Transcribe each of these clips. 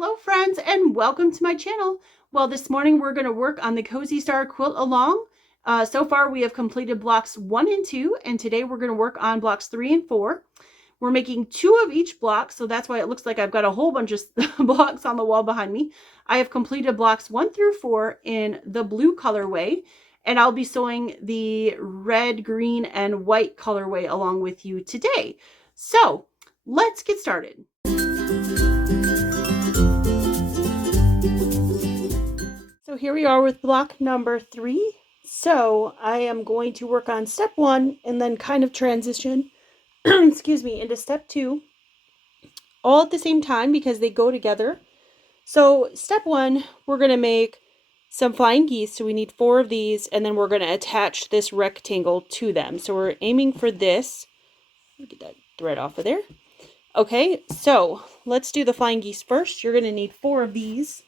Hello friends and welcome to my channel. Well, this morning we're going to work on the Cozy Star Quilt Along. So far we have completed blocks 1 and 2, and today we're going to work on blocks 3 and 4. We're making 2 of each block, so that's why it looks like I've got a whole bunch of blocks on the wall behind me. I have completed blocks 1 through 4 in the blue colorway, and I'll be sewing the red, green, and white colorway along with you today. So let's get started. So here we are with block number 3. So I am going to work on step 1 and then kind of transition, excuse me, into step 2 all at the same time because they go together. So step 1, we're going to make some flying geese. So we need 4 of these, and then we're going to attach this rectangle to them. So we're aiming for this. Get that thread off of there. Okay, so let's do the flying geese first. You're going to need 4 of these.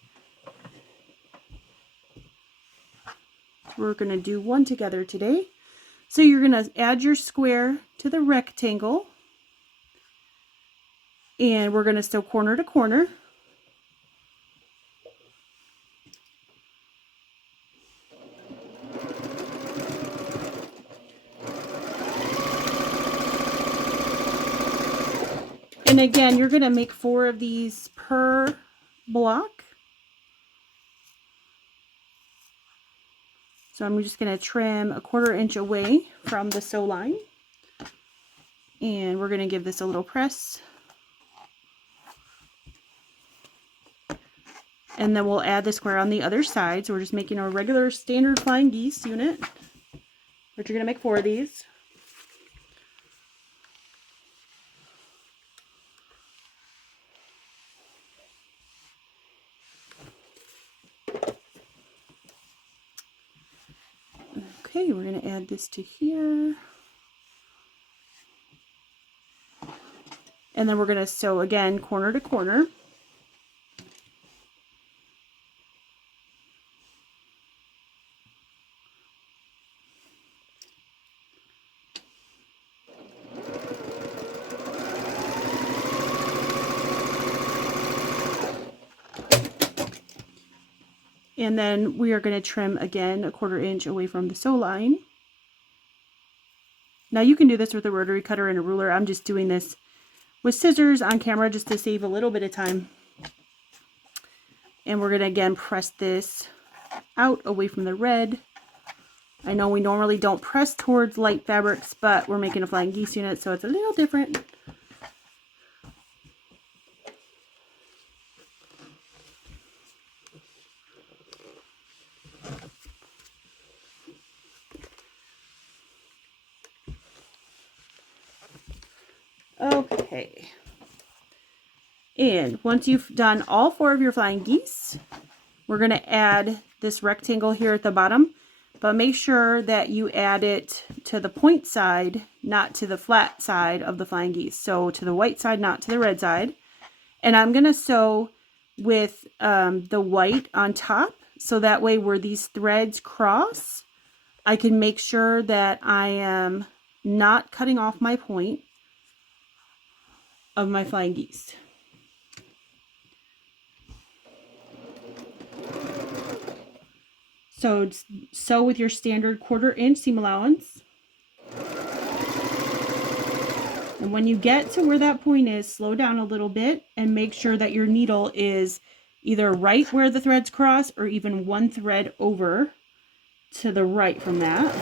We're going to do one together today. So you're going to add your square to the rectangle, and we're going to sew corner to corner. And again, you're going to make 4 of these per block. So I'm just going to trim a 1/4 inch away from the sew line. And we're going to give this a little press. And then we'll add the square on the other side. So we're just making a regular standard flying geese unit. But you're going to make 4 of these. Okay, we're going to add this to here. And then we're going to sew again corner to corner. And then we are going to trim again a 1/4 inch away from the sew line. Now you can do this with a rotary cutter and a ruler. I'm just doing this with scissors on camera just to save a little bit of time. And we're going to again press this out away from the red. I know we normally don't press towards light fabrics, but we're making a flying geese unit, so it's a little different. Okay, and once you've done all 4 of your flying geese, we're going to add this rectangle here at the bottom, but make sure that you add it to the point side, not to the flat side of the flying geese. So to the white side, not to the red side. And I'm going to sew with the white on top, so that way where these threads cross, I can make sure that I am not cutting off my point of my flying geese. So sew with your standard 1/4 inch seam allowance. And when you get to where that point is, slow down a little bit and make sure that your needle is either right where the threads cross or even 1 thread over to the right from that.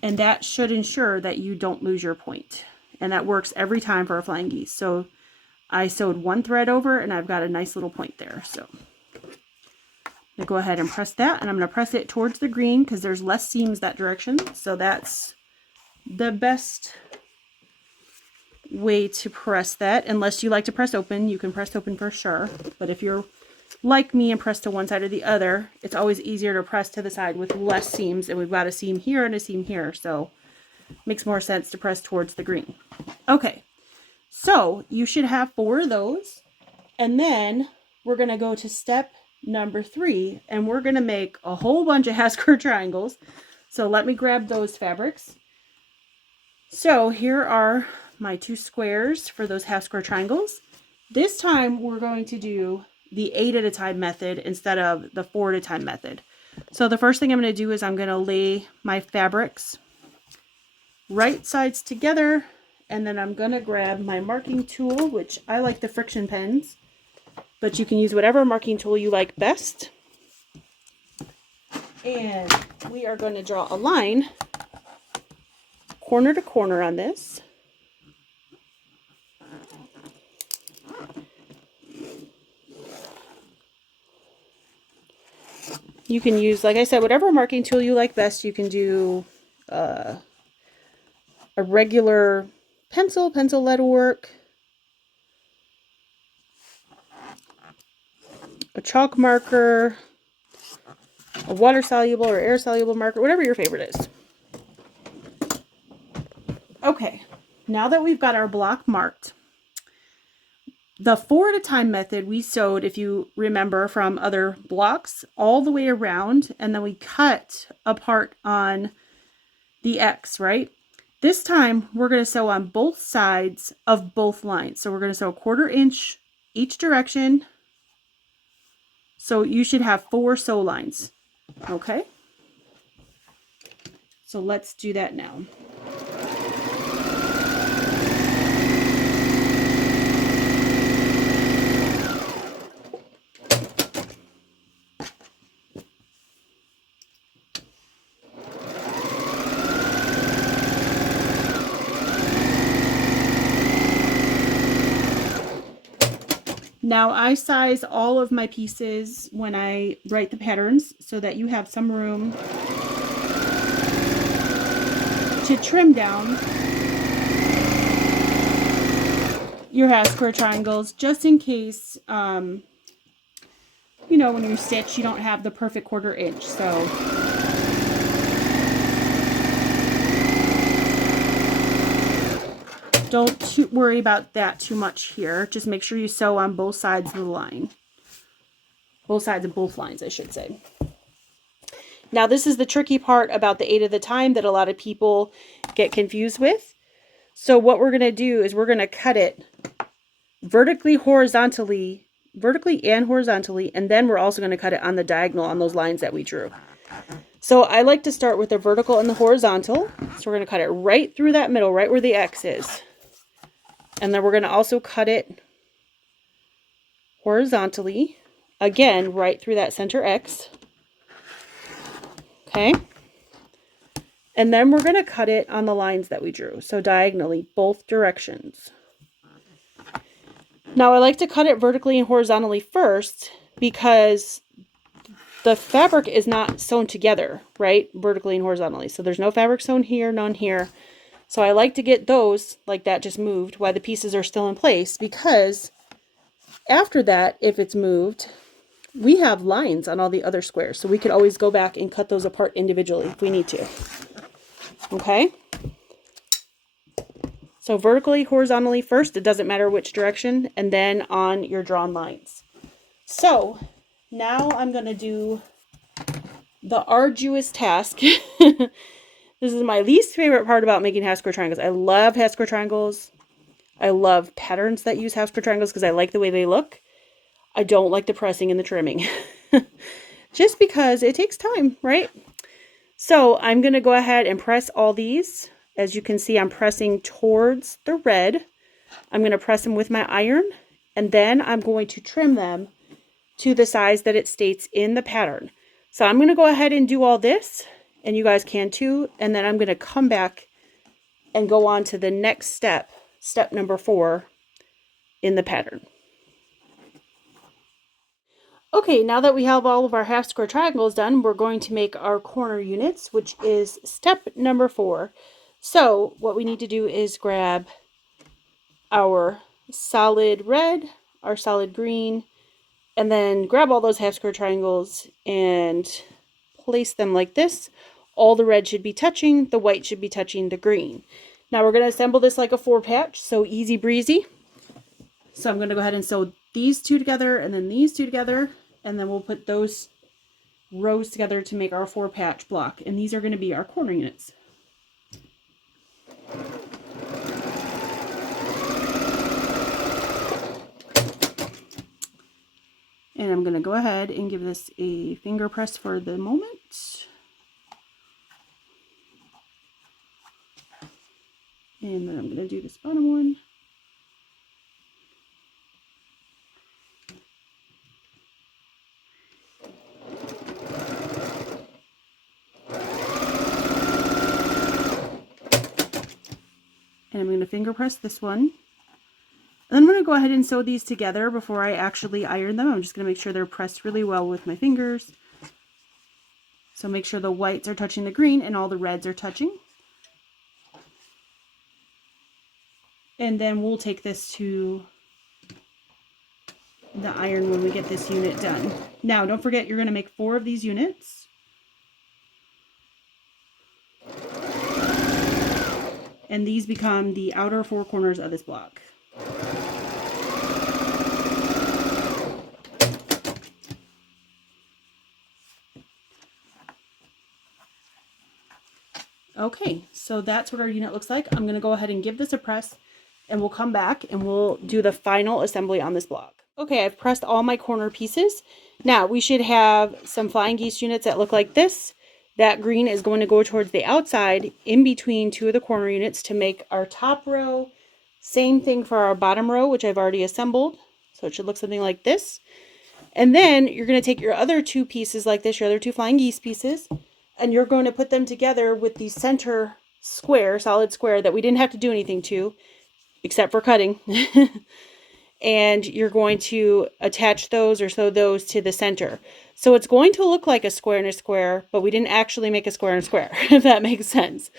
And that should ensure that you don't lose your point. And that works every time for our flying geese. So I sewed 1 thread over and I've got a nice little point there. So I'm going to go ahead and press that, and I'm going to press it towards the green because there's less seams that direction. So that's the best way to press that. Unless you like to press open, you can press open for sure. But if you're like me and press to one side or the other, it's always easier to press to the side with less seams. And we've got a seam here and a seam here, so it makes more sense to press towards the green. Okay, so you should have 4 of those. And then we're going to go to step number 3, and we're going to make a whole bunch of Hasker triangles. So let me grab those fabrics. So here are my 2 squares for those half square triangles. This time we're going to do the 8 at a time method instead of the 4 at a time method. So the first thing I'm going to do is I'm going to lay my fabrics right sides together, and then I'm going to grab my marking tool, which I like the friction pens, but you can use whatever marking tool you like best. And we are going to draw a line corner to corner on this. You can use, like I said, whatever marking tool you like best. You can do a regular pencil lead work, a chalk marker, a water soluble or air soluble marker, whatever your favorite is. Okay, now that we've got our block marked, the 4 at a time method we sewed, if you remember from other blocks, all the way around, and then we cut apart on the X, right? This time we're going to sew on both sides of both lines. So we're going to sew 1/4 inch each direction. So you should have 4 sew lines. Okay? So let's do that now. Now I size all of my pieces when I write the patterns so that you have some room to trim down your half square triangles, just in case, you know, when you stitch, you don't have the perfect 1/4 inch. So don't worry about that too much here. Just make sure you sew on both sides of the line. Both sides of both lines, I should say. Now, this is the tricky part about the 8 at a time that a lot of people get confused with. So what we're going to do is we're going to cut it vertically and horizontally, and then we're also going to cut it on the diagonal on those lines that we drew. So I like to start with the vertical and the horizontal. So we're going to cut it right through that middle, right where the X is. And then we're going to also cut it horizontally, again, right through that center X. Okay. And then we're going to cut it on the lines that we drew. So diagonally, both directions. Now I like to cut it vertically and horizontally first because the fabric is not sewn together, right? Vertically and horizontally. So there's no fabric sewn here, none here. So I like to get those like that just moved while the pieces are still in place, because after that, if it's moved, we have lines on all the other squares. So we could always go back and cut those apart individually if we need to. Okay? So vertically, horizontally first, it doesn't matter which direction, and then on your drawn lines. So now I'm going to do the arduous task. This is my least favorite part about making half square triangles. I love half square triangles. I love patterns that use half square triangles because I like the way they look. I don't like the pressing and the trimming. Just because it takes time, right? So I'm going to go ahead and press all these. As you can see, I'm pressing towards the red. I'm going to press them with my iron, and then I'm going to trim them to the size that it states in the pattern. So I'm going to go ahead and do all this, and you guys can too, and then I'm going to come back and go on to the next step, step number 4 in the pattern. Okay, now that we have all of our half square triangles done, we're going to make our corner units, which is step number 4. So what we need to do is grab our solid red, our solid green, and then grab all those half square triangles and place them like this. All the red should be touching, the white should be touching the green. Now we're going to assemble this like a 4 patch, so easy breezy. So I'm going to go ahead and sew these 2 together and then these 2 together, and then we'll put those rows together to make our 4 patch block. And these are going to be our corner units. And I'm going to go ahead and give this a finger press for the moment. And then I'm going to do this bottom one. And I'm going to finger press this one. And I'm going to go ahead and sew these together before I actually iron them. I'm just going to make sure they're pressed really well with my fingers. So make sure the whites are touching the green and all the reds are touching. And then we'll take this to the iron when we get this unit done. Now, don't forget, you're going to make 4 of these units. And these become the outer 4 corners of this block. Okay, so that's what our unit looks like. I'm going to go ahead and give this a press, and we'll come back and we'll do the final assembly on this block. Okay, I've pressed all my corner pieces. Now, we should have some flying geese units that look like this. That green is going to go towards the outside in between 2 of the corner units to make our top row. Same thing for our bottom row, which I've already assembled. So it should look something like this. And then you're going to take your other 2 pieces like this, your other 2 flying geese pieces, and you're going to put them together with the center square, solid square that we didn't have to do anything to, except for cutting. And you're going to attach those or sew those to the center. So it's going to look like a square and a square, but we didn't actually make a square and a square, if that makes sense.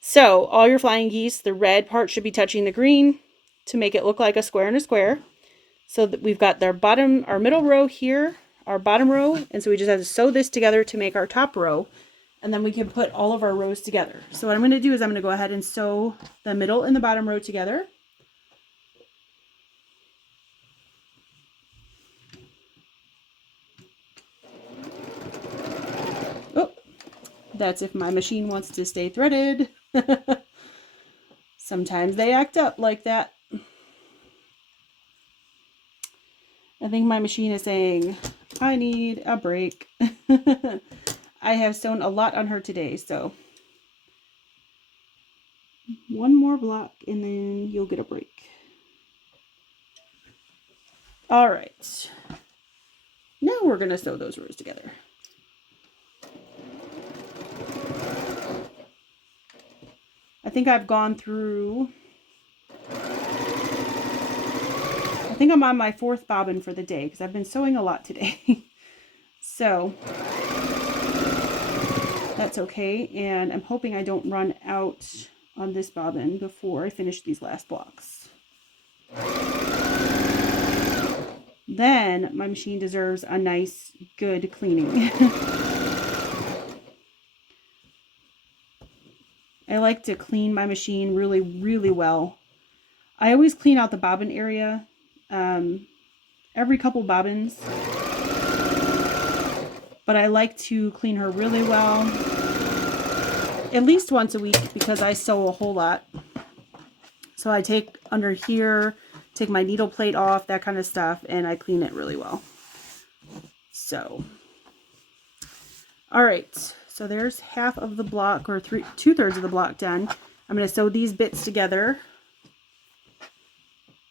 So all your flying geese, the red part should be touching the green to make it look like a square and a square. So that we've got our middle row here, our bottom row, and so we just have to sew this together to make our top row, and then we can put all of our rows together. So what I'm going to do is I'm going to go ahead and sew the middle and the bottom row together. Oh, that's if my machine wants to stay threaded. Sometimes they act up like that. I think my machine is saying, I need a break. I have sewn a lot on her today, so one more block and then you'll get a break. All right. Now we're going to sew those rows together. I think I've gone through, I think I'm on my 4th bobbin for the day because I've been sewing a lot today. So that's okay. And I'm hoping I don't run out on this bobbin before I finish these last blocks. Then my machine deserves a nice, good cleaning. I like to clean my machine really, really well. I always clean out the bobbin area every couple bobbins. But I like to clean her really well at least once a week because I sew a whole lot. So I take under here, take my needle plate off, that kind of stuff, and I clean it really well. So, all right. So there's half of the block, or 2/3 of the block done. I'm going to sew these bits together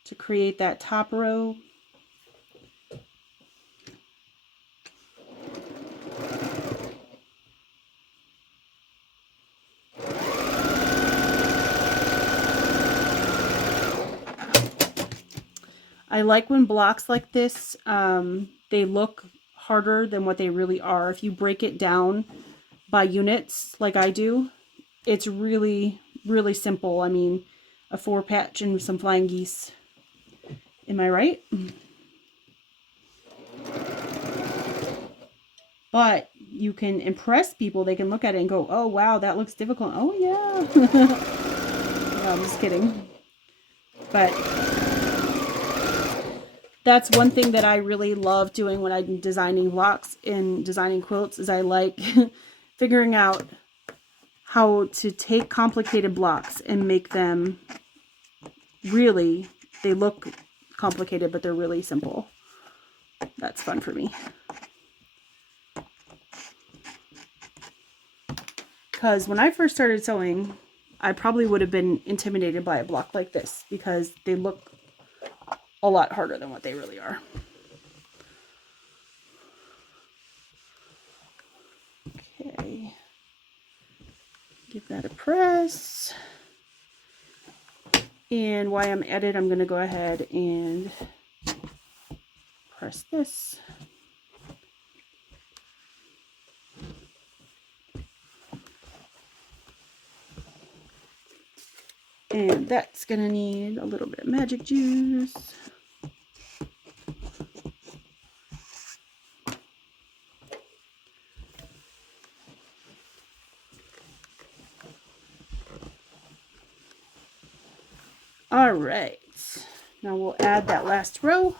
to create that top row. I like when blocks like this, they look harder than what they really are. If you break it down by units like I do, it's really, really simple. I mean, a 4-patch and some flying geese. Am I right? But you can impress people. They can look at it and go, oh, wow, that looks difficult. Oh, yeah. No, I'm just kidding. But that's one thing that I really love doing when I'm designing blocks and designing quilts is I like figuring out how to take complicated blocks and make them really, they look complicated, but they're really simple. That's fun for me. Because when I first started sewing, I probably would have been intimidated by a block like this because they look a lot harder than what they really are. Okay. Give that a press. And while I'm at it, I'm going to go ahead and press this. And that's going to need a little bit of magic juice. All right, now we'll add that last row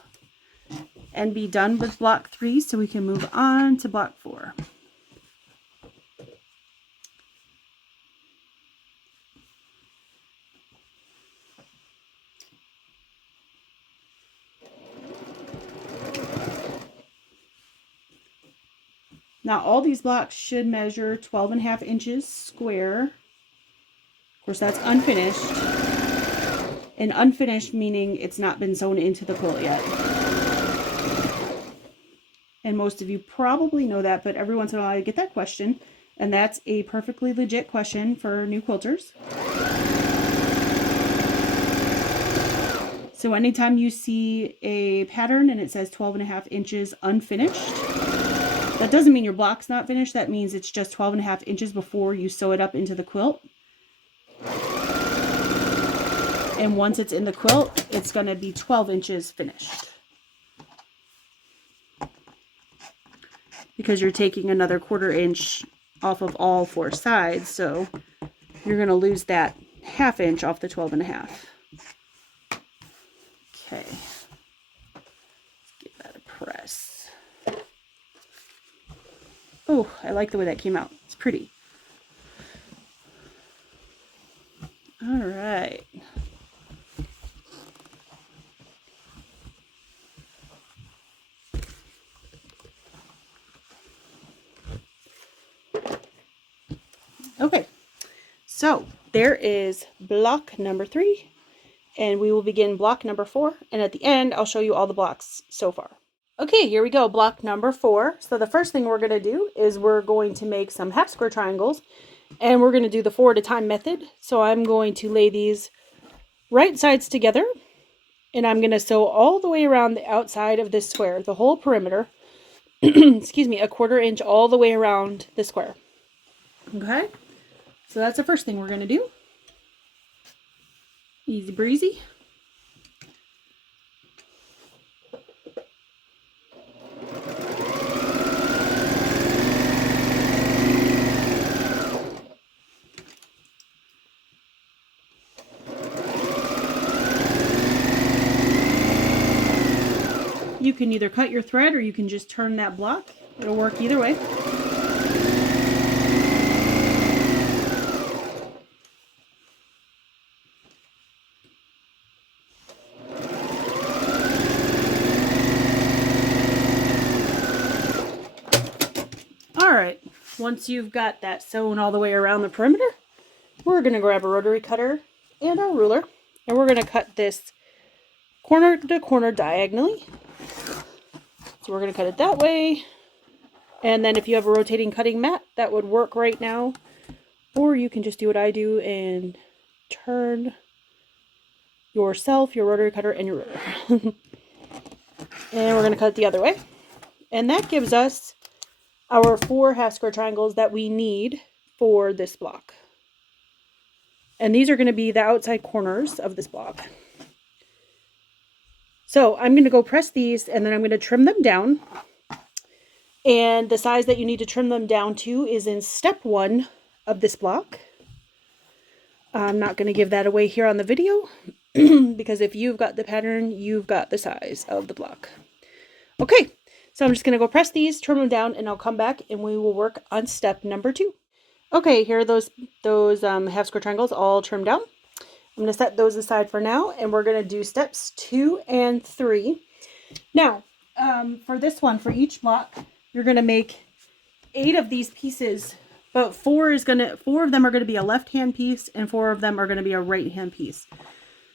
and be done with block 3 so we can move on to block 4. Now all these blocks should measure 12.5 inches square. Of course, that's unfinished. And unfinished meaning it's not been sewn into the quilt yet. And most of you probably know that, but every once in a while I get that question. And that's a perfectly legit question for new quilters. So anytime you see a pattern and it says 12.5 inches unfinished, that doesn't mean your block's not finished. That means it's just 12.5 inches before you sew it up into the quilt. And once it's in the quilt, it's going to be 12 inches finished. Because you're taking another 1/4 inch off of all 4 sides, so you're going to lose that 1/2 inch off the 12.5. Okay. Let's give that a press. Oh, I like the way that came out. It's pretty. All right. Okay, so there is block number 3, and we will begin block number 4, and at the end I'll show you all the blocks so far. Okay, here we go, block number 4. So the first thing we're going to do is we're going to make some half square triangles, and we're going to do the 4 at a time method. So I'm going to lay these right sides together, and I'm going to sew all the way around the outside of this square, the whole perimeter, excuse me, a 1/4 inch all the way around the square. Okay? So that's the first thing we're going to do. Easy breezy. You can either cut your thread or you can just turn that block. It'll work either way. Alright, once you've got that sewn all the way around the perimeter, we're going to grab a rotary cutter and our ruler, and we're going to cut this corner to corner diagonally. So we're going to cut it that way, and then if you have a rotating cutting mat, that would work right now, or you can just do what I do and turn yourself, your rotary cutter, and your ruler. And we're going to cut it the other way, and that gives us our 4 half square triangles that we need for this block. And these are going to be the outside corners of this block. So I'm going to go press these, and then I'm going to trim them down. And the size that you need to trim them down to is in step 1 of this block. I'm not going to give that away here on the video because if you've got the pattern, you've got the size of the block. Okay. So I'm just going to go press these, trim them down, and I'll come back and we will work on step number 2. Okay, here are those half square triangles all trimmed down. I'm going to set those aside for now, and we're going to do steps 2 and 3. Now, for this one, for each block, you're going to make 8 of these pieces, but 4 of them are going to be a left-hand piece and 4 of them are going to be a right-hand piece.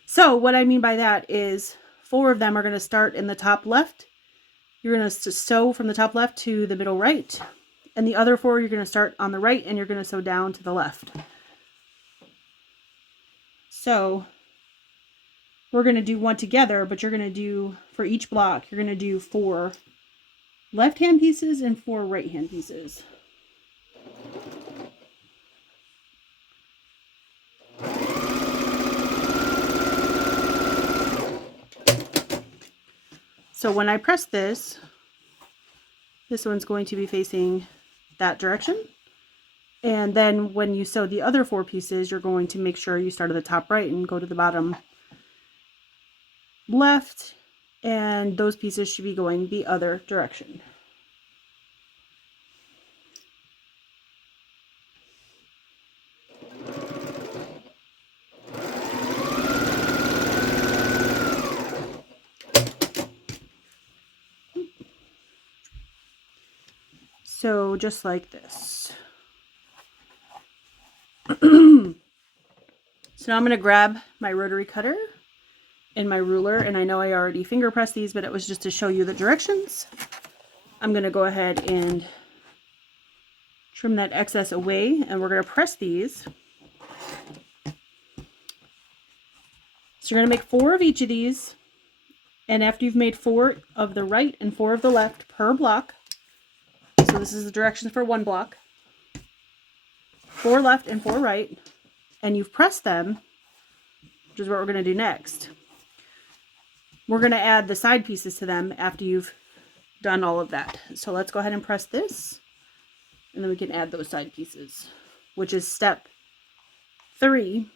So what I mean by that is 4 of them are going to start in the top left. You're going to sew from the top left to the middle right. And the other 4, you're going to start on the right and you're going to sew down to the left. So we're going to do one together, but you're going to do, for each block, you're going to do 4 left-hand pieces and 4 right-hand pieces. So when I press this one's going to be facing that direction. And then when you sew the other 4 pieces, you're going to make sure you start at the top right and go to the bottom left. And those pieces should be going the other direction. So just like this. So now I'm going to grab my rotary cutter and my ruler, and I know I already finger pressed these, but it was just to show you the directions. I'm going to go ahead and trim that excess away, and we're going to press these. So you're going to make 4 of each of these, and after you've made 4 of the right and 4 of the left per block, so this is the directions for one block, 4 left and 4 right, and you've pressed them, which is what we're going to do next. We're going to add the side pieces to them after you've done all of that. So let's go ahead and press this, and then we can add those side pieces, which is step 3.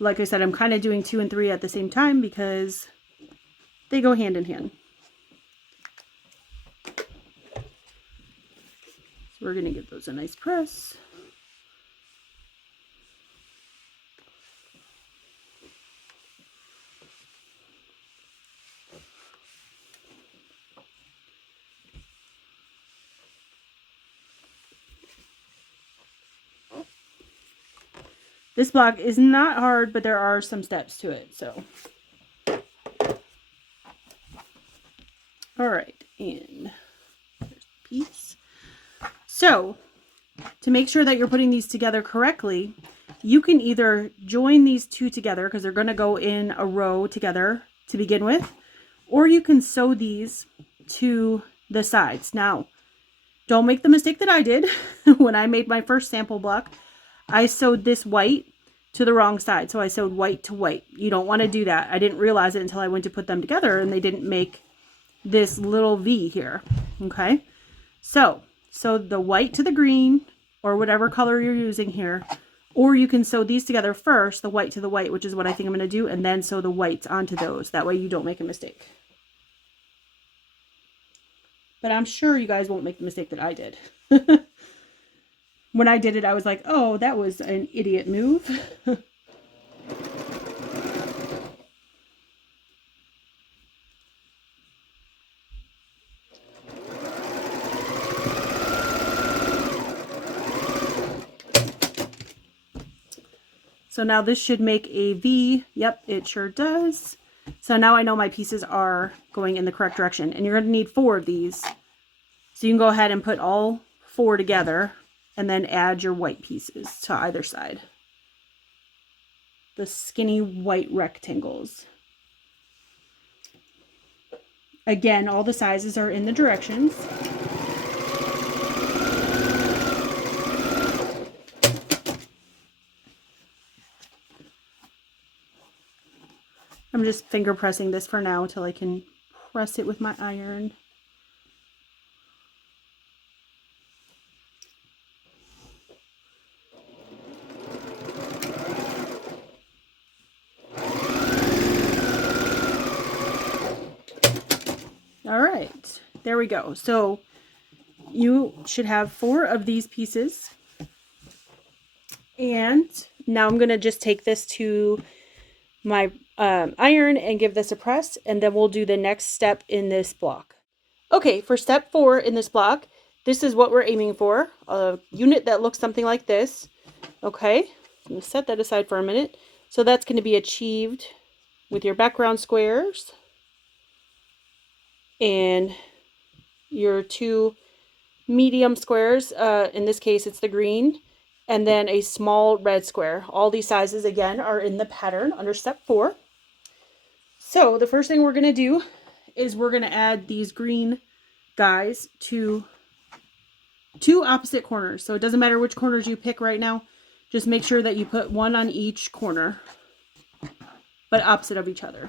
Like I said, I'm kind of doing 2 and 3 at the same time because they go hand in hand. So we're going to give those a nice press. This block is not hard, but there are some steps to it, so. All right, and there's the piece. So, to make sure that you're putting these together correctly, you can either join these 2 together because they're going to go in a row together to begin with, or you can sew these to the sides. Now, don't make the mistake that I did when I made my first sample block. I sewed this white to the wrong side. So I sewed white to white. You don't want to do that. I didn't realize it until I went to put them together and they didn't make this little V here. Okay. So sew the white to the green or whatever color you're using here. Or you can sew these together first, the white to the white, which is what I think I'm going to do, and then sew the whites onto those. That way you don't make a mistake. But I'm sure you guys won't make the mistake that I did. When I did it, I was like, oh, that was an idiot move. So now this should make a V. Yep, it sure does. So now I know my pieces are going in the correct direction. And you're going to need 4 of these. So you can go ahead and put all 4 together. And then add your white pieces to either side. The skinny white rectangles. Again, all the sizes are in the directions. I'm just finger pressing this for now until I can press it with my iron. All right, there we go. So you should have 4 of these pieces. And now I'm going to just take this to my iron and give this a press, and then we'll do the next step in this block. Okay, for step 4 in this block, this is what we're aiming for, a unit that looks something like this. Okay, I'm going to set that aside for a minute. So that's going to be achieved with your background squares and your 2 medium squares. In this case, it's the green, and then a small red square. All these sizes, again, are in the pattern under step 4. So the first thing we're going to do is we're going to add these green guys to 2 opposite corners. So it doesn't matter which corners you pick right now. Just make sure that you put one on each corner, but opposite of each other.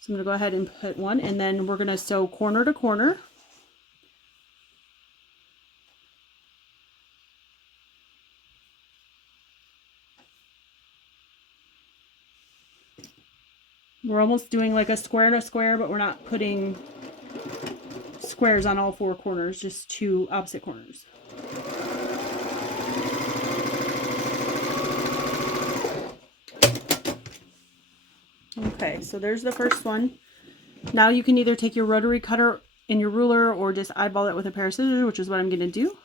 So I'm going to go ahead and put one, and then we're going to sew corner to corner. We're almost doing like a square and a square, but we're not putting squares on all 4 corners, just 2 opposite corners. Okay, so there's the first one. Now you can either take your rotary cutter and your ruler or just eyeball it with a pair of scissors, which is what I'm going to do.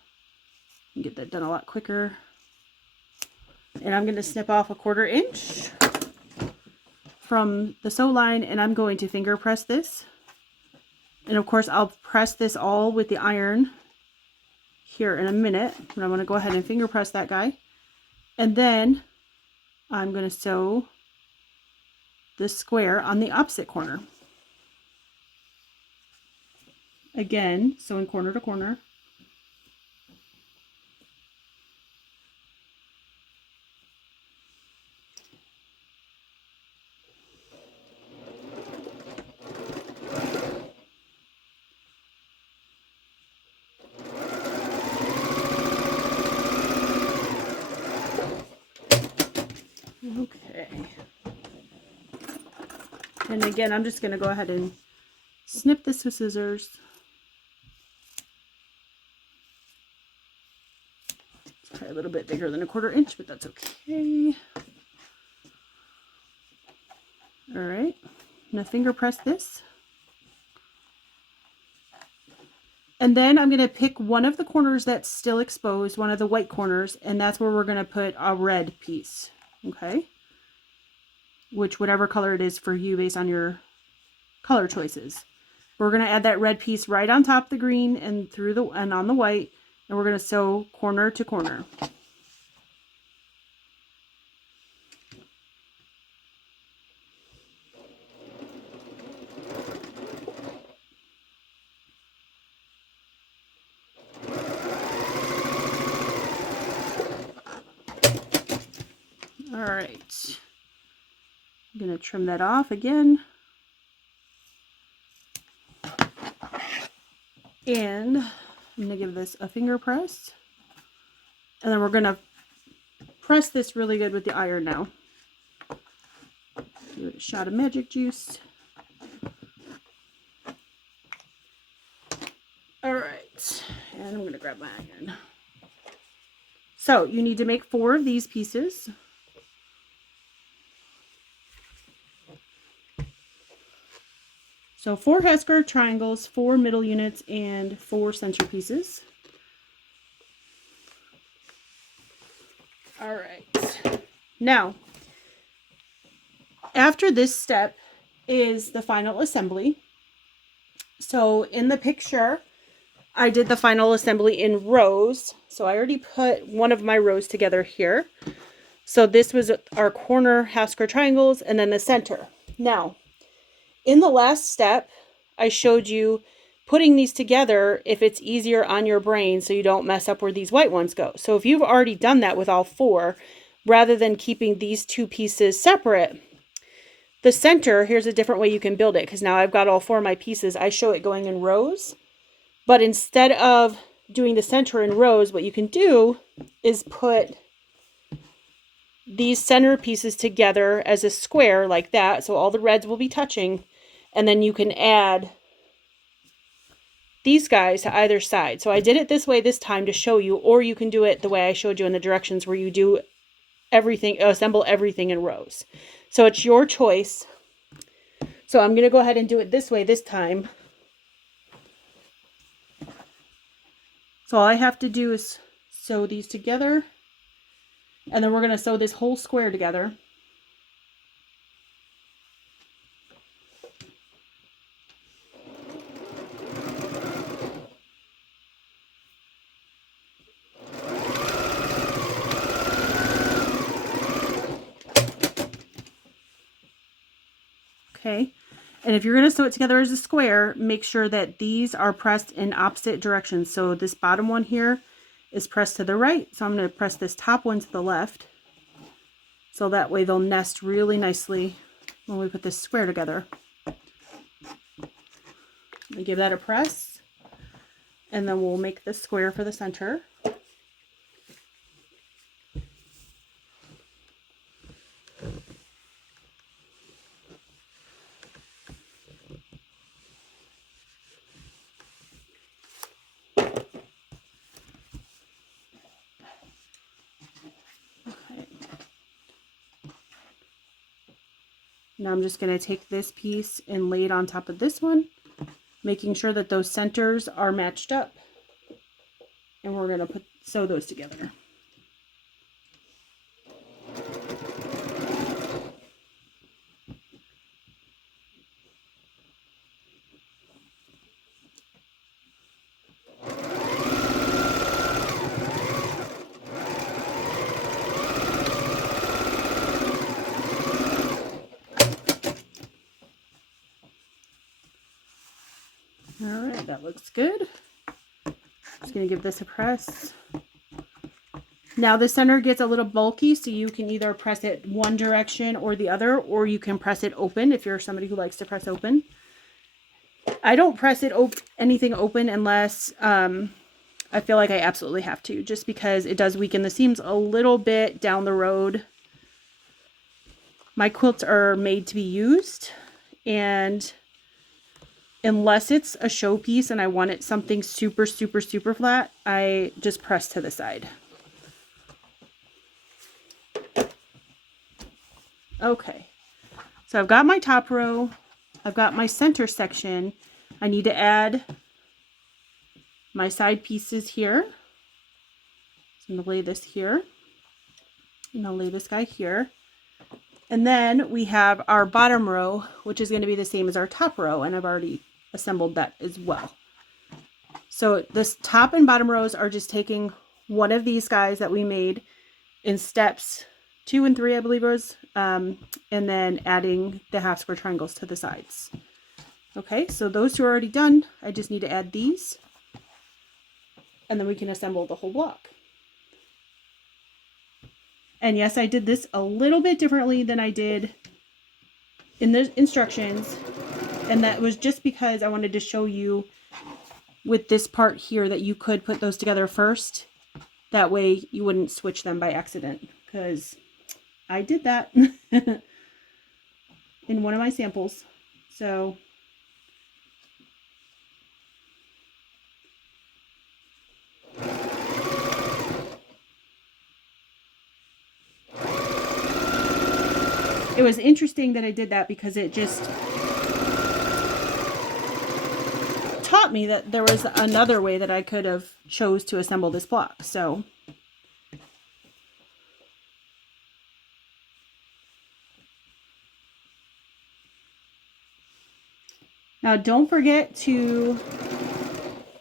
And get that done a lot quicker. And I'm going to snip off a 1/4 inch from the sew line, and I'm going to finger press this. And of course I'll press this all with the iron here in a minute, but I'm going to go ahead and finger press that guy. And then I'm going to sew this square on the opposite corner. Again, sewing corner to corner. Okay. And again, I'm just going to go ahead and snip this with scissors. It's probably a little bit bigger than a 1/4 inch, but that's okay. All right. I'm going to finger press this. And then I'm going to pick one of the corners that's still exposed, one of the white corners, and that's where we're going to put a red piece. Okay. Which whatever color it is for you based on your color choices. We're going to add that red piece right on top of the green and through the and on the white, and we're going to sew corner to corner. All right. I'm going to trim that off again. And I'm going to give this a finger press. And then we're going to press this really good with the iron now. Give it a shot of magic juice. All right. And I'm going to grab my iron. So you need to make 4 of these pieces. So 4 half square triangles, 4 middle units, and 4 center pieces. All right. Now, after this step is the final assembly. So in the picture, I did the final assembly in rows. So I already put one of my rows together here. So this was our corner half square triangles and then the center. Now, in the last step, I showed you putting these together if it's easier on your brain so you don't mess up where these white ones go. So if you've already done that with all 4, rather than keeping these 2 pieces separate, the center, here's a different way you can build it, because now I've got all 4 of my pieces. I show it going in rows, but instead of doing the center in rows, what you can do is put these center pieces together as a square like that, so all the reds will be touching. And then you can add these guys to either side. So I did it this way this time to show you, or you can do it the way I showed you in the directions where you do assemble everything in rows. So it's your choice. So I'm going to go ahead and do it this way this time. So all I have to do is sew these together, and then we're going to sew this whole square together. Okay, and if you're going to sew it together as a square, make sure that these are pressed in opposite directions. So this bottom one here is pressed to the right, so I'm going to press this top one to the left. So that way they'll nest really nicely when we put this square together. We give that a press, and then we'll make the square for the center. Now I'm just going to take this piece and lay it on top of this one, making sure that those centers are matched up. And we're going to sew those together. All right, that looks good. Just going to give this a press. Now the center gets a little bulky, so you can either press it one direction or the other, or you can press it open if you're somebody who likes to press open. I don't press it anything open unless I feel like I absolutely have to, just because it does weaken the seams a little bit down the road. My quilts are made to be used, and unless it's a showpiece and I want it something super, super, super flat, I just press to the side. Okay, so I've got my top row, I've got my center section. I need to add my side pieces here. So I'm going to lay this here, and I'll lay this guy here. And then we have our bottom row, which is going to be the same as our top row, and I've already assembled that as well. So this top and bottom rows are just taking one of these guys that we made in steps 2 and 3, I believe it was, and then adding the half square triangles to the sides. Okay, so those two are already done. I just need to add these, and then we can assemble the whole block. And yes, I did this a little bit differently than I did in the instructions. And that was just because I wanted to show you with this part here that you could put those together first. That way you wouldn't switch them by accident, because I did that in one of my samples. So it was interesting that I did that, because it just taught me that there was another way that I could have chose to assemble this block. So now don't forget to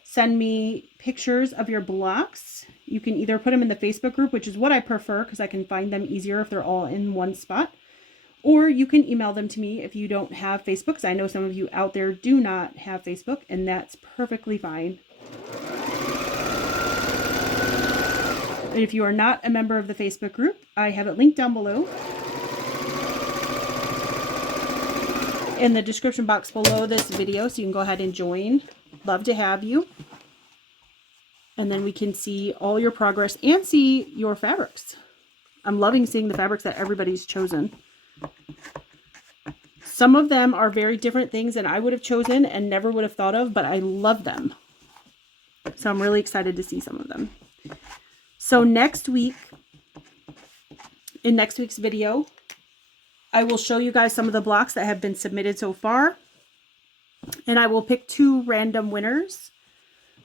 send me pictures of your blocks. You can either put them in the Facebook group, which is what I prefer because I can find them easier if they're all in one spot. Or you can email them to me if you don't have Facebook, because I know some of you out there do not have Facebook, and that's perfectly fine. And if you are not a member of the Facebook group, I have it linked down below in the description box below this video, so you can go ahead and join. Love to have you. And then we can see all your progress and see your fabrics. I'm loving seeing the fabrics that everybody's chosen. Some of them are very different things than I would have chosen and never would have thought of, but I love them. So I'm really excited to see some of them. So next week in next week's video, I will show you guys some of the blocks that have been submitted so far. And I will pick 2 random winners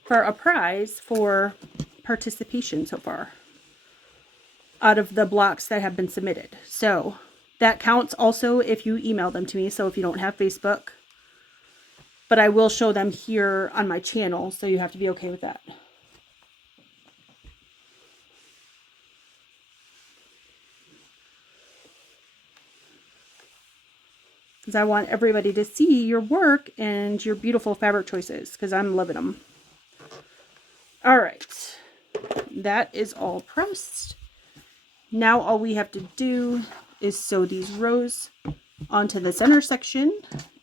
for a prize for participation so far out of the blocks that have been submitted. So that counts also if you email them to me. So if you don't have Facebook, but I will show them here on my channel. So you have to be okay with that. Because I want everybody to see your work and your beautiful fabric choices, because I'm loving them. All right, that is all pressed. Now all we have to do is sew these rows onto the center section,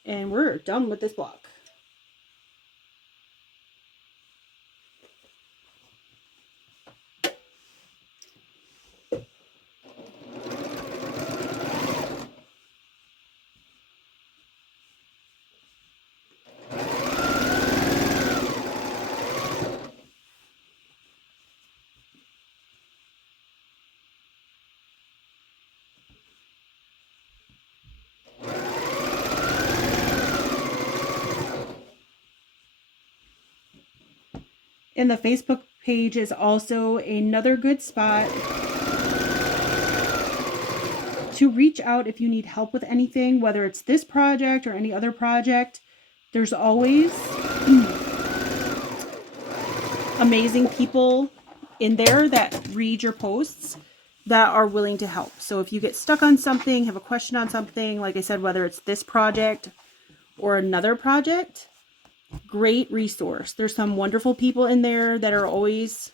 and we're done with this block. And the Facebook page is also another good spot to reach out if you need help with anything, whether it's this project or any other project. There's always amazing people in there that read your posts that are willing to help. So if you get stuck on something, have a question on something, like I said, whether it's this project or another project, great resource. There's some wonderful people in there that are always,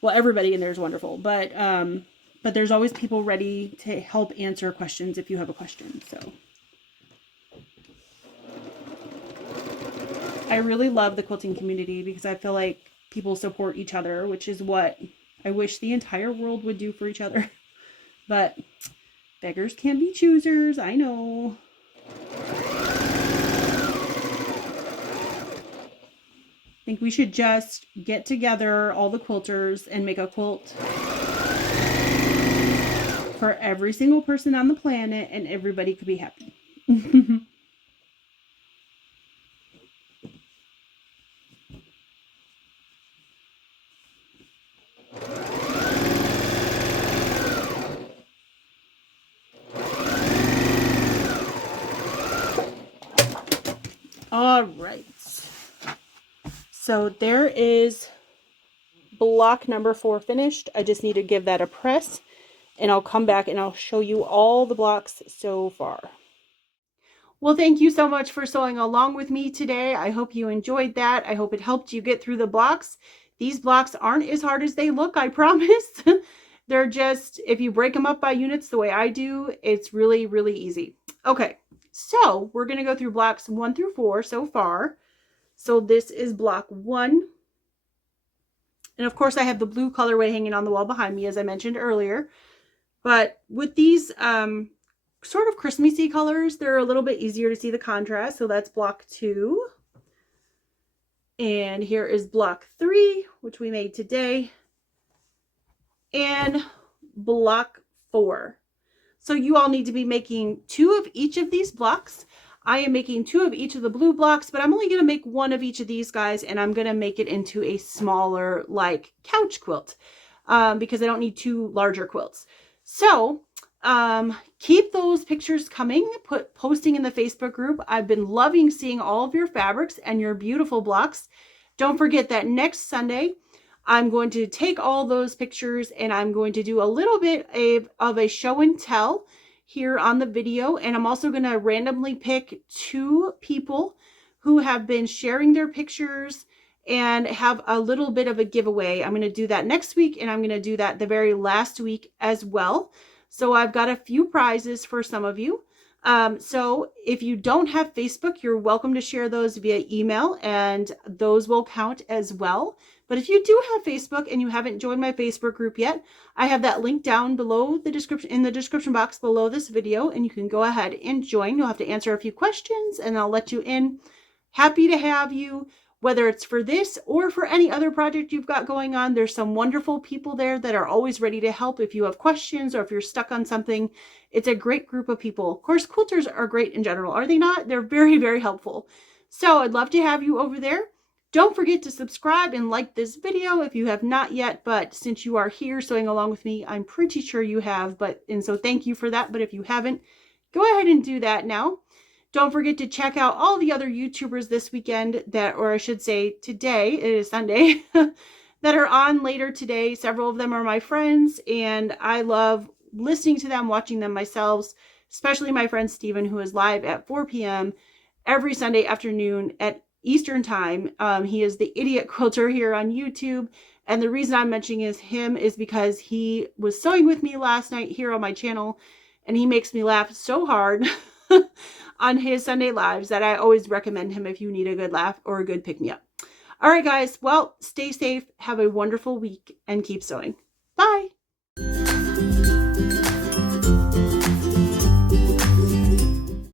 well, everybody in there is wonderful, but there's always people ready to help answer questions if you have a question. So I really love the quilting community because I feel like people support each other, which is what I wish the entire world would do for each other. But beggars can't be choosers, I know. I think we should just get together, all the quilters, and make a quilt for every single person on the planet, and everybody could be happy. All right. So there is block number 4 finished. I just need to give that a press, and I'll come back and I'll show you all the blocks so far. Well, thank you so much for sewing along with me today. I hope you enjoyed that. I hope it helped you get through the blocks. These blocks aren't as hard as they look, I promise. They're just, if you break them up by units the way I do, it's really, really easy. Okay, so we're going to go through blocks 1 through 4 so far. So this is block 1. And of course I have the blue colorway hanging on the wall behind me, as I mentioned earlier. But with these sort of Christmassy colors, they're a little bit easier to see the contrast. So that's block 2. And here is block 3, which we made today. And block 4. So you all need to be making 2 of each of these blocks. I am making 2 of each of the blue blocks, but I'm only going to make 1 of each of these guys, and I'm going to make it into a smaller, like, couch quilt, because I don't need 2 larger quilts. So keep those pictures coming, posting in the Facebook group. I've been loving seeing all of your fabrics and your beautiful blocks. Don't forget that next Sunday, I'm going to take all those pictures and I'm going to do a little bit of a show and tell here on the video. And I'm also going to randomly pick 2 people who have been sharing their pictures and have a little bit of a giveaway. I'm going to do that next week, and I'm going to do that the very last week as well. So I've got a few prizes for some of you. So if you don't have Facebook, you're welcome to share those via email, and those will count as well. But if you do have Facebook and you haven't joined my Facebook group yet, I have that link down below the description, in the description box below this video, and you can go ahead and join. You'll have to answer a few questions and I'll let you in. Happy to have you. Whether it's for this or for any other project you've got going on, there's some wonderful people there that are always ready to help if you have questions or if you're stuck on something. It's a great group of people. Of course, quilters are great in general, are they not? They're very, very helpful. So I'd love to have you over there. Don't forget to subscribe and like this video if you have not yet, but since you are here sewing along with me, I'm pretty sure you have, and so thank you for that. But if you haven't, go ahead and do that now. Don't forget to check out all the other YouTubers this weekend or I should say today, it is Sunday, that are on later today. Several of them are my friends, and I love listening to them, watching them myself, especially my friend Steven, who is live at 4 p.m. every Sunday afternoon at Eastern Time. He is the Idiot Quilter here on YouTube. And the reason I'm mentioning him is because he was sewing with me last night here on my channel, and he makes me laugh so hard on his Sunday lives that I always recommend him if you need a good laugh or a good pick-me-up. All right, guys. Well, stay safe. Have a wonderful week and keep sewing. Bye.